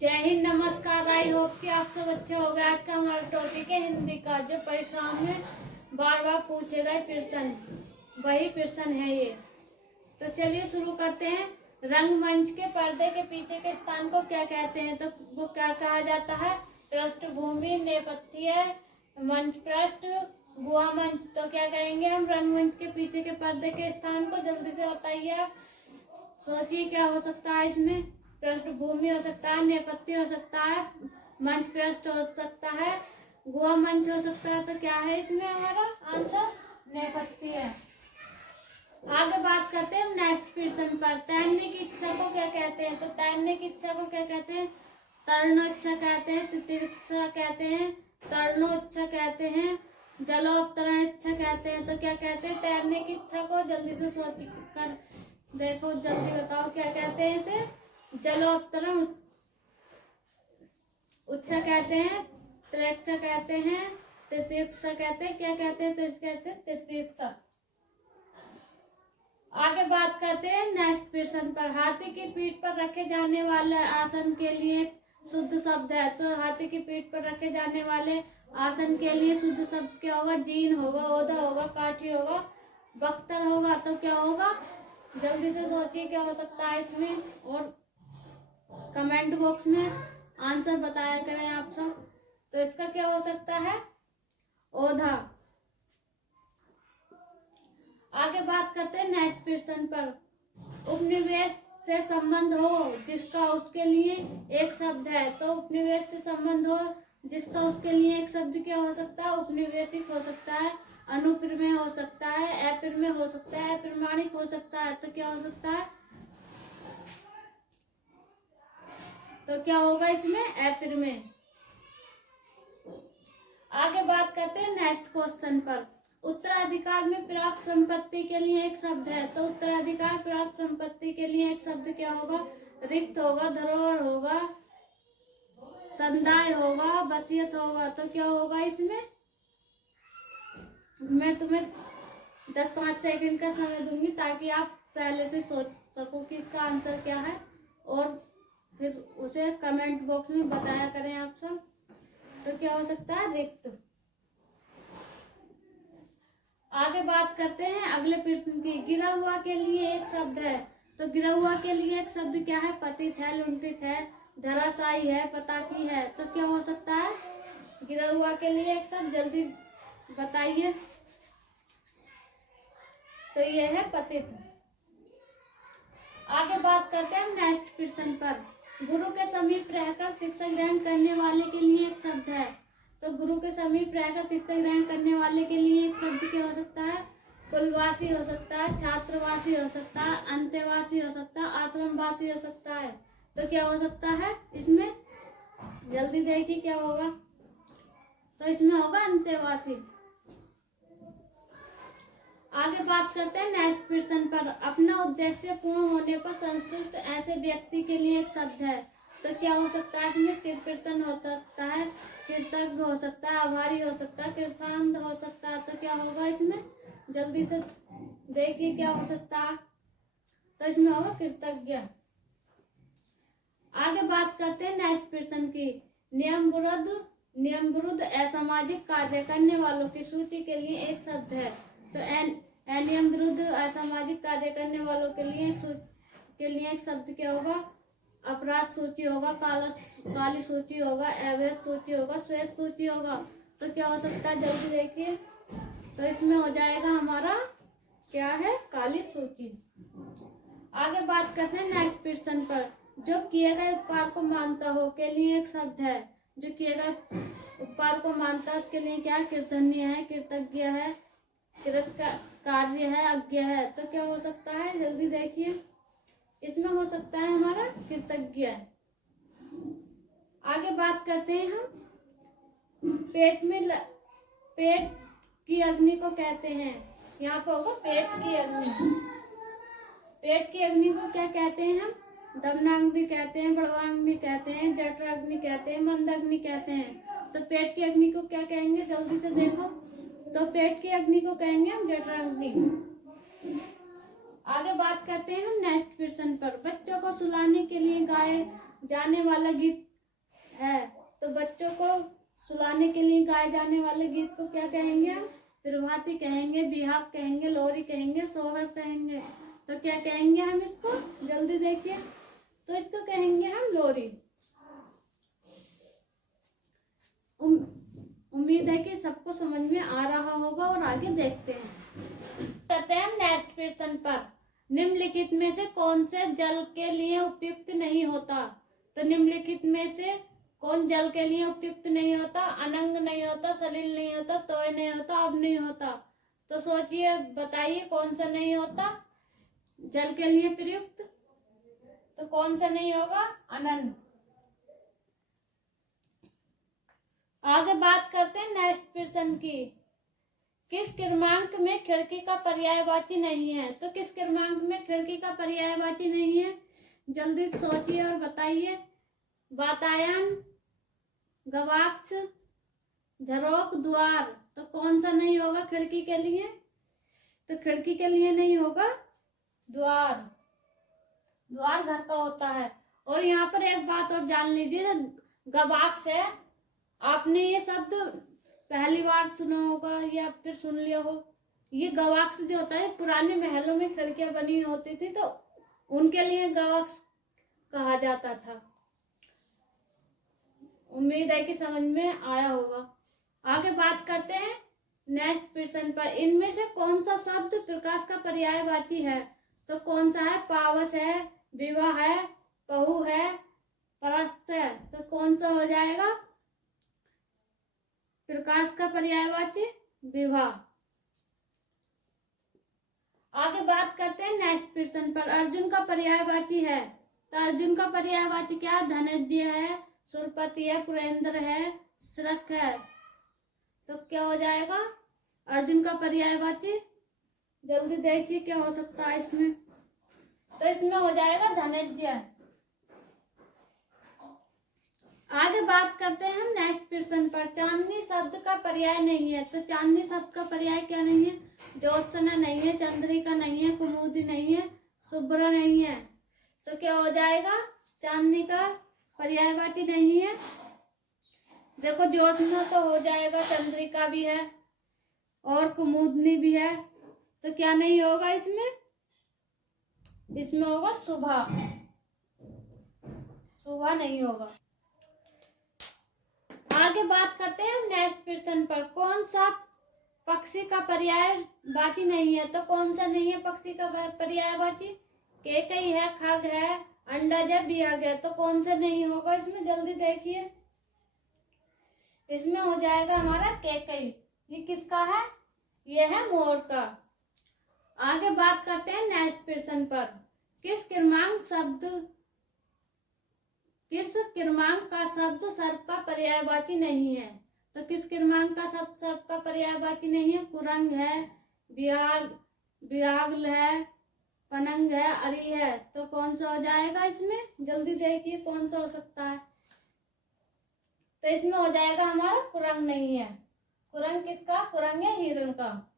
जय हिंद, नमस्कार। I hope कि आप सब अच्छे हो गए। आज का हमारा टॉपिक है हिंदी का, जो परीक्षाओं में बार बार पूछे गए प्रश्न, वही प्रश्न है ये। तो चलिए शुरू करते हैं। रंगमंच के पर्दे के पीछे के स्थान को क्या कहते हैं? तो वो क्या कहा जाता है? पृष्ठभूमि, नेपथ्य, मंच पृष्ठ, गुहा मंच। तो क्या करेंगे हम? रंगमंच के पीछे के पर्दे के स्थान को जल्दी से बताइए आप। सोचिए क्या हो सकता है इसमें। पृष्ठभूमि हो सकता है, नेपथ्य हो सकता है, मंच पृष्ठ हो सकता है, गुहा मंच हो सकता है। तो क्या है इसमें हमारा आंसर? नेपथ्य है। आगे बात करते हैं नेक्स्ट प्रश्न पर। तैरने की इच्छा को क्या कहते हैं? तो तैरने की इच्छा को क्या कहते हैं? तरणोच्छा कहते हैं, तितिक्षा कहते हैं, तरणोच्छा कहते हैं, जलोत्तरण इच्छा कहते हैं। तो क्या कहते हैं तैरने की इच्छा को? जल्दी से सोच कर देखो, जल्दी बताओ क्या कहते हैं इसे? जलोत्तरण उच्छा कहते हैं, त्रिक्षा कहते हैं, तितिक्षा कहते हैं। क्या कहते हैं? तो इसे कहते हैं तितिक्षा। आगे बात करते हैं नेक्स्ट प्रश्न पर। हाथी की पीठ पर रखे जाने वाले आसन के लिए शुद्ध शब्द है। तो हाथी की पीठ पर रखे जाने वाले आसन के लिए शुद्ध शब्द क्या होगा? जीन होगा, ओधा होगा, काठी होगा, बख्तर होगा। तो क्या होगा? जल्दी से सोचिए क्या हो सकता है इसमें, और कमेंट बॉक्स में आंसर बताया करें आप सब। तो इसका क्या हो सकता है? ओधा। आगे बात करते हैं नेक्स्ट प्रश्न पर। उपनिवेश से संबंध हो जिसका उसके लिए एक शब्द है। तो उपनिवेश से संबंध हो जिसका उसके लिए एक शब्द क्या हो सकता है? उपनिवेशिक हो सकता है, अनुप्रमेय हो सकता है, अप्रमेय हो सकता है, अप्रमाणिक हो सकता है। तो क्या हो सकता है? तो क्या होगा इसमें? अप्रमेय। आगे बात करते हैं नेक्स्ट क्वेश्चन पर। उत्तराधिकार में प्राप्त संपत्ति के लिए एक शब्द है। तो उत्तराधिकार प्राप्त संपत्ति के लिए एक शब्द क्या होगा? रिक्त होगा, धरोहर होगा, संदाय होगा, वसीयत होगा। तो क्या होगा इसमें? मैं तुम्हें 10-5 सेकंड का समय दूंगी ताकि आप पहले से सोच सको कि इसका आंसर क्या है, और फिर उसे कमेंट बॉक्स में बताया करें आप सब। तो क्या हो सकता है? रिक्त। आगे बात करते हैं अगले प्रश्न की। गिरा हुआ के लिए एक शब्द है। तो गिरा हुआ के लिए एक शब्द क्या है? पतित है, लुंठित है, धराशायी है, पताकी है। तो क्या हो सकता है गिरा हुआ के लिए एक शब्द? जल्दी बताइए। तो ये है पतित। आगे बात करते हैं नेक्स्ट प्रश्न पर। गुरु के समीप रहकर शिक्षा ग्रहण करने वाले के लिए एक शब्द है। तो गुरु के समीप रहकर शिक्षा ग्रहण करने वाले के लिए एक शब्द क्या हो सकता है? कुलवासी हो सकता है, छात्रवासी हो सकता है, अंत्यवासी हो सकता है, आश्रमवासी हो सकता है। तो क्या हो सकता है इसमें? जल्दी देखिए क्या होगा। तो इसमें होगा अंत्यवासी। आगे बात करते हैं नेक्स्ट प्रश्न पर। अपना उद्देश्य पूर्ण होने पर संतुष्ट ऐसे व्यक्ति के लिए एक शब्द है। तो क्या हो सकता है इसमें? कृतकृतज्ञ हो सकता है, कृतज्ञ हो सकता है, आभारी हो सकता है, कृतांत हो सकता है। तो क्या होगा इसमें? जल्दी से देखिए क्या हो सकता है। तो इसमें होगा कृतज्ञ। आगे बात करते हैं नेक्स्ट प्रश्न की। नियम विरुद्ध असामाजिक कार्य करने वालों की सूची के लिए एक शब्द है। तो अनियम विरुद्ध असामाजिक कार्य करने वालों के लिए एक शब्द क्या होगा? अपराध सूची होगा, काली सूची होगा, अवैध सूची होगा, श्वेत सूची होगा। तो क्या हो सकता है? जल्दी देखिए। तो इसमें हो जाएगा हमारा क्या है? काली सूची। आगे बात करते हैं नेक्स्ट प्रश्न पर। जो किए गए उपकार को मानता हो के लिए एक शब्द है। जो किए गए उपकार को मानता है उसके लिए क्या? कृतज्ञ है, कृतज्ञ है, कृत कार्य है, अज्ञ है। तो क्या हो सकता है? जल्दी देखिए। इसमें हो सकता है हमारा कृतज्ञ। आगे बात करते हैं हम पेट की अग्नि को कहते हैं। यहाँ पर होगा पेट की अग्नि। पेट की अग्नि को क्या कहते हैं हम? दमनाग्नि कहते हैं, बड़वाग्नि कहते हैं, जठराग्नि कहते हैं, मंदाग्नि कहते हैं। तो पेट की अग्नि को क्या कहेंगे? जल्दी से देखो। तो पेट की अग्नि को कहेंगे हम जठराग्नि। आगे बात करते हैं हम नेक्स्ट प्रश्न पर। बच्चों को सुलाने के लिए गाए जाने वाला गीत है तो बच्चों को सुलाने के लिए गाए जाने वाले गीत को क्या कहेंगे हम? प्रभाती कहेंगे, बिहाग कहेंगे, लोरी कहेंगे, सोहर कहेंगे। तो क्या कहेंगे हम इसको? जल्दी देखिए। तो इसको कहेंगे हम लोरी। उम्मीद है कि सबको समझ में आ रहा होगा और आगे देखते हैं। करते हैं नेक्स्ट क्वेश्चन पर। निम्नलिखित में से कौन से जल के लिए उपयुक्त नहीं होता? तो निम्नलिखित में से कौन जल के लिए उपयुक्त नहीं होता? अनंग नहीं होता, सलिल नहीं होता, तोय नहीं होता, अब नहीं होता। तो सोचिए, बताइए कौन सा नहीं होता जल के लिए प्रयुक्त? तो कौन सा नहीं होगा? अनंग। आगे बात करते हैं नेक्स्ट क्वेश्चन की। किस क्रमांक में खिड़की का पर्यायवाची नहीं है? तो किस क्रमांक में खिड़की का पर्यायवाची नहीं है? जल्दी सोचिए और बताइए। वातायन, गवाक्ष, झरोख, द्वार। तो कौन सा नहीं होगा खिड़की के लिए? तो खिड़की के लिए नहीं होगा द्वार। द्वार घर का होता है। और यहाँ पर एक बात और जान लीजिए, गवाक्ष है, आपने ये शब्द पहली बार सुना होगा या फिर सुन लिया हो। ये गवाक्ष जो होता है, पुराने महलों में खिड़कियां बनी होती थी तो उनके लिए गवाक्ष कहा जाता था। उम्मीद है कि समझ में आया होगा। आगे बात करते हैं नेक्स्ट क्वेश्चन पर। इनमें से कौन सा शब्द प्रकाश का पर्यायवाची है? तो कौन सा है? पावस है, विवाह है, पहु है, परस्त है। तो कौन सा हो जाएगा प्रकाश का पर्यायवाची? विवाह। आगे बात करते हैं नेक्स्ट क्वेश्चन पर। अर्जुन का पर्यायवाची है। तो अर्जुन का पर्यायवाची क्या है? धनंजय है, सुरपति है, पुरेंद्र है, शरक है। तो क्या हो जाएगा अर्जुन का पर्यायवाची? जल्दी देखिए क्या हो सकता है इसमें। तो इसमें हो जाएगा धनंजय। आगे बात करते हैं हम नेक्स्ट क्वेश्चन पर। चांदनी शब्द का पर्याय नहीं है। तो चांदनी शब्द का पर्याय क्या नहीं है? ज्योत्सना नहीं है, चंद्रिका नहीं है, कुमुदी नहीं है, शुभ्र नहीं है। तो क्या हो जाएगा? चांदनी का पर्यायवाची नहीं है। देखो, ज्योत्सना तो हो जाएगा, चंद्रिका भी है और कुमुदनी भी है। तो क्या नहीं होगा इसमें? इसमें होगा शुभा। शुभा नहीं होगा। आगे बात करते हैं नेक्स्ट क्वेश्चन पर। कौन सा पक्षी का पर्यायवाची नहीं है? तो कौन सा नहीं है पक्षी का पर्यायवाची? केकई है, खग है, अंडज है, बिहग है। तो कौन सा नहीं होगा इसमें? जल्दी देखिए। इसमें हो जाएगा हमारा केकई। ये किसका है? ये है मोर का। आगे बात करते हैं नेक्स्ट क्वेश्चन पर। किस क्रमांक का शब्द सर्प का पर्यायवाची नहीं है? तो किस क्रमांक का शब्द सर्प का पर्यायवाची नहीं है? कुरंग है, बिहागल है, पनंग है, अरी है। तो कौन सा हो जाएगा इसमें? जल्दी देखिए कौन सा हो सकता है। तो इसमें हो जाएगा हमारा कुरंग नहीं है। कुरंग किसका? कुरंग है हिरण का।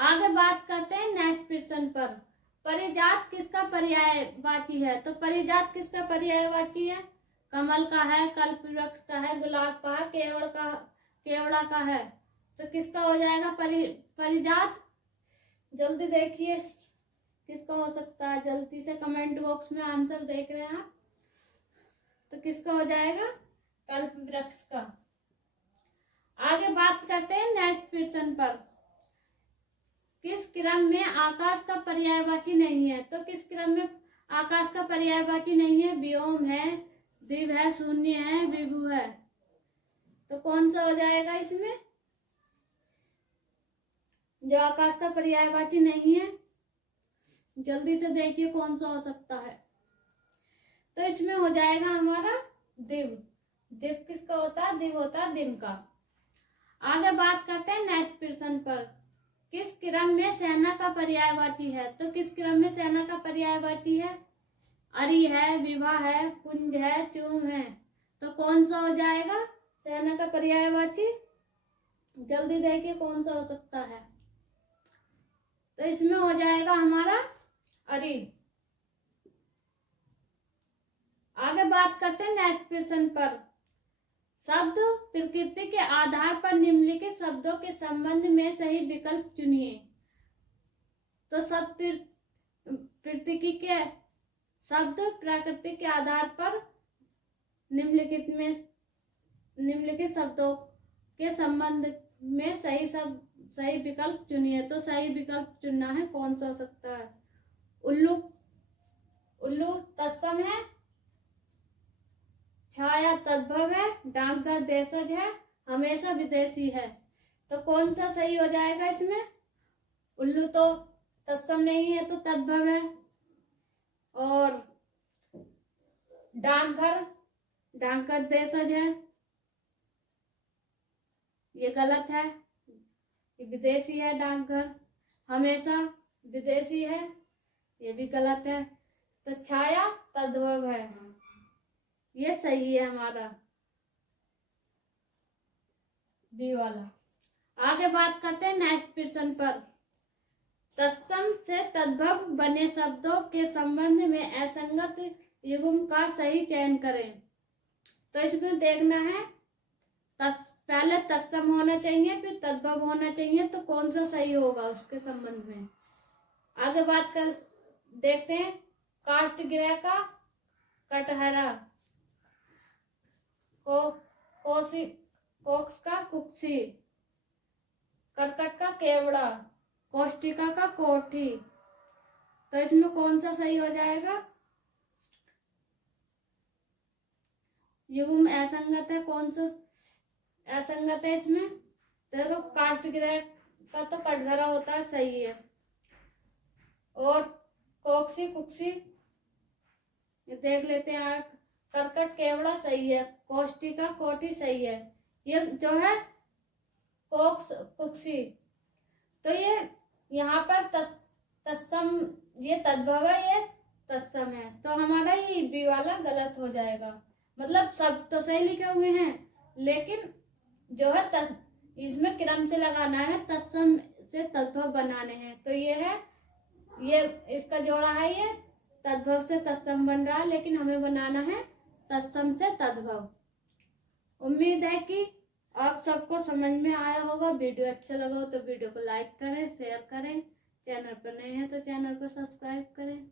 आगे बात करते हैं नेक्स्ट क्वेश्चन पर। परिजात किसका पर्यायवाची है? तो परिजात किसका पर्यायवाची है? कमल का है, कल्पवृक्ष का है, गुलाब का है, केवड़ा का है। तो किसका हो जाएगा परिजात? जल्दी देखिए किसका हो सकता है। जल्दी से कमेंट बॉक्स में आंसर देख रहे हैं आप। तो किसका हो जाएगा? कल्पवृक्ष का। आगे बात करते हैं नेक्स्ट क्वेश्चन पर। किस क्रम में आकाश का पर्यायवाची नहीं है? तो किस क्रम में आकाश का पर्यायवाची नहीं है? व्योम है, दिव है, शून्य है, विभु है। तो कौन सा हो जाएगा इसमें जो आकाश का पर्यायवाची नहीं है? जल्दी से देखिए कौन सा हो सकता है। तो इसमें हो जाएगा हमारा दिव। दिव किसका होता है? दिव होता है दिन का। आगे बात करते हैं नेक्स्ट क्वेश्चन पर। किस क्रम में सेना का पर्यायवाची है? तो किस क्रम में सेना का पर्यायवाची है? अरि है, विवाह है, कुंज है, चूम है। तो कौन सा हो जाएगा सेना का पर्यायवाची? जल्दी देखिए कौन सा हो सकता है। तो इसमें हो जाएगा हमारा अरि। आगे बात करते हैं नेक्स्ट क्वेश्चन पर। शब्द प्रकृति के आधार पर निम्नलिखित शब्दों के संबंध में सही विकल्प चुनिए। तो प्रकृति के शब्द प्रकृति के आधार पर निम्नलिखित शब्दों के संबंध में सही विकल्प चुनिए। तो सही विकल्प चुनना है, कौन सा हो सकता है? उल्लू उल्लू तत्सम है, छाया तद्भव है, डाकघर देशज है, हमेशा विदेशी है। तो कौन सा सही हो जाएगा इसमें? उल्लू तो तत्सम नहीं है, तो तद्भव है। और डाकघर देशज है, ये गलत है, ये विदेशी है। डाकघर हमेशा विदेशी है, ये भी गलत है। तो छाया तद्भव है, ये सही है हमारा बी वाला। आगे बात करते हैं नेक्स्ट प्रश्न पर। तत्सम से तद्भव बने शब्दों के संबंध में असंगत युग्म का सही चयन करें। तो इसमें देखना है, पहले तत्सम होना चाहिए, फिर तद्भव होना चाहिए। तो कौन सा सही होगा उसके संबंध में? आगे बात कर देखते हैं। काष्ठ गृह का कटहरा, कोक्स का कुक्षी, करकट का केवड़ा, कोष्टिका का कोठी। तो इसमें कौन सा सही हो जाएगा? युग्म असंगत है, कौन सा असंगत है इसमें? तो देखो, काष्ठ गृह का तो कटघरा होता है, सही है। और कोक्सी कुक्षी ये देख लेते हैं। करकट केवड़ा सही है, कोष्टिका कोठी सही है। ये जो है कोक्स कुक्षी, तो ये यहाँ पर तत्सम, ये तद्भव है, ये तत्सम है। तो हमारा ये बी वाला गलत हो जाएगा। मतलब सब तो सही लिखे हुए हैं, लेकिन जो है इसमें क्रम से लगाना है, तत्सम से तद्भव बनाने हैं। तो ये है, ये इसका जोड़ा है, ये तद्भव से तत्सम बन रहा है, लेकिन हमें बनाना है तत्सम से तद्भव। उम्मीद है कि आप सबको समझ में आया होगा। वीडियो अच्छा लगा हो तो वीडियो को लाइक करें, शेयर करें। चैनल पर नए हैं तो चैनल को सब्सक्राइब करें।